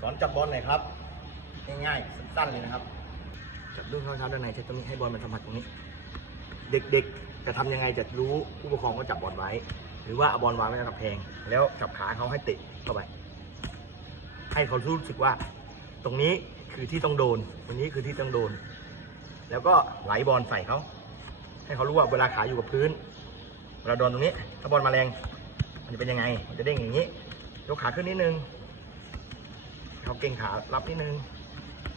สอนจับบอลหน่อยครับ ง่ายๆสั้นๆเลยนะครับ จับด้วยข้อเท้าด้านในใช้ตรงนี้ให้บอลมันสัมผัสตรงนี้ เด็กๆ จะทำยังไงจะรู้ผู้ปกครองก็จับบอลไว้ หรือว่าเอาบอลวางไว้กับแพง แล้วจับขาเขาให้เตะเข้าไป ให้เขารู้สึกว่า ตรงนี้คือที่ต้องโดน ตรงนี้คือที่ต้องโดน แล้วก็ไหลบอลใส่เขา ให้เขารู้ว่าเวลาขาอยู่กับพื้นเวลาโดนตรงนี้ ถ้าบอลมาแรง มันจะเป็นยังไง มันจะเด้งอย่างนี้ ยกขาขึ้นนิดนึง เขาเก่งขารับนิดนึง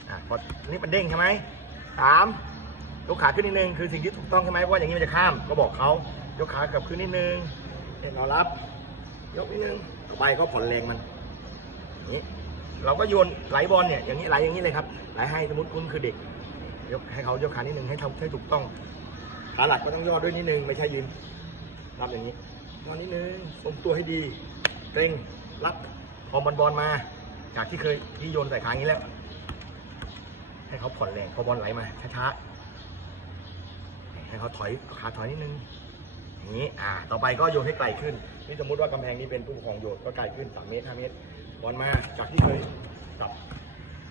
อะพออันนี้มันเด้งใช่ไหมสามยกขาขึ้นนิดนึงคือสิ่งที่ถูกต้องใช่ไหมเพราะว่าอย่างนี้มันจะข้ามก็บอกเขายกขากลับขึ้นนิดนึงเนี่ยเรารับ ยกนิดนึงต่อไปก็ผ่อนแรงมันนี้เราก็โยนไหลบอลเนี่ยอย่างนี้ไหลอย่างนี้เลยครับไหลให้สมมติคุณคือเด็ก ยกให้เขายกขานิดนึงให้ทำให้ถูกต้องขาหลักก็ต้องย่อด้วยนิดนึงไม่ใช่ยืนรับอย่างนี้ย่อนิดนึงทรงตัวให้ดีเกรงรับพอบอลบอลมา จากที่เคยที่โยนใส่ขาอย่างนี้แล้ว ให้เขาผ่อนแรงพอบอลไหลมาช้าๆให้เขาถอยขาถอยนิดนึงอย่างนี้อ่าต่อไปก็โยนให้ไกลขึ้นนี่สมมติว่ากำแพงนี้เป็นผู้ปกครองโยนก็ไกลขึ้น3เมตร5เมตรบอลมาจากที่เคยจับ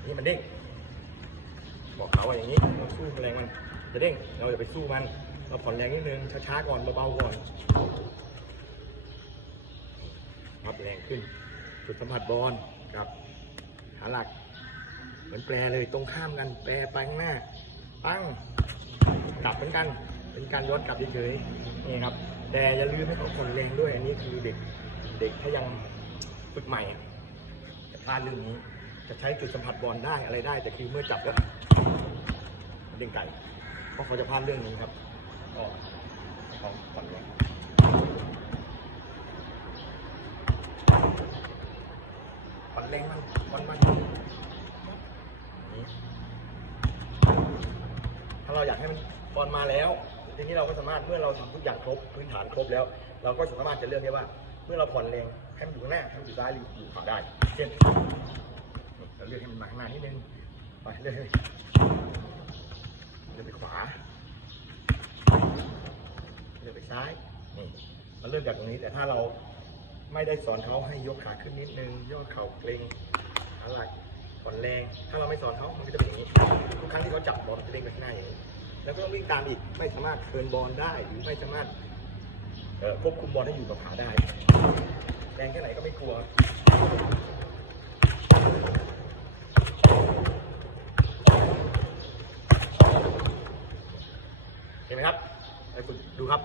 นี่มันเด้งบอกเขาว่าอย่างนี้เราสู้แรงมันจะเด้งเราอย่าไปสู้มัน เราผ่อนแรงนิดนึงช้าๆก่อนเบาๆก่อนรับแรงขึ้นจุดสัมผัสบอลกับาหลัก เหมือนแปรเลยตรงข้ามกัน แปรไปข้างหน้า ปั้งกลับเหมือนกัน เป็นการย้อนกลับเฉยๆนี่ครับ แต่อย่าลืมให้เขาผ่อนแรงด้วย อันนี้คือเด็ก เด็กถ้ายังฝึกใหม่จะพลาดเรื่องนี้ จะใช้จุดสัมผัสบอลได้อะไรได้ แต่คือเมื่อจับแล้วเด้งไก่ เพราะเขาจะพลาดเรื่องนี้ครับก็เขาผ่อนแรงผ่ อนแรงมันผ่อนมันถ้าเราอยากให้มันบอลมาแล้ว ทีนี้เราก็สามารถเมื่อเราทำทุกอย่างครบพื้นฐานครบแล้ว เราก็สามารถจะเลือกได้ว่า เมื่อเราผ่อนแรงให้มันอยู่ข้างหน้าให้มันอยู่ซ้ายหรืออยู่ขวาได้เช่นเราเลือกให้มันมาข้างหน้านิดนึงไปเลือกเลือกไปขวาเลือกไปซ้ายนี่เราเริ่มจากตรงนี้แต่ถ้าเรา ไม่ได้สอนเขาให้ยกขาขึ้นนิดนึงย่อเข่าเกรงขาหลักผ่อนแรง ถ้าเราไม่สอนเขามันก็จะเป็นอย่างนี้ทุกครั้งที่เขาจับบอลจะเด้งไปข้างหน้าอย่างนี้แล้วก็ต้องวิ่งตามอีกไม่สามารถเทิร์นบอลได้หรือไม่สามารถควบคุมบอลให้อยู่กับขาได้แรงแค่ไหนก็ไม่กลัวเห็นไหมครับไปฝึกดูครับ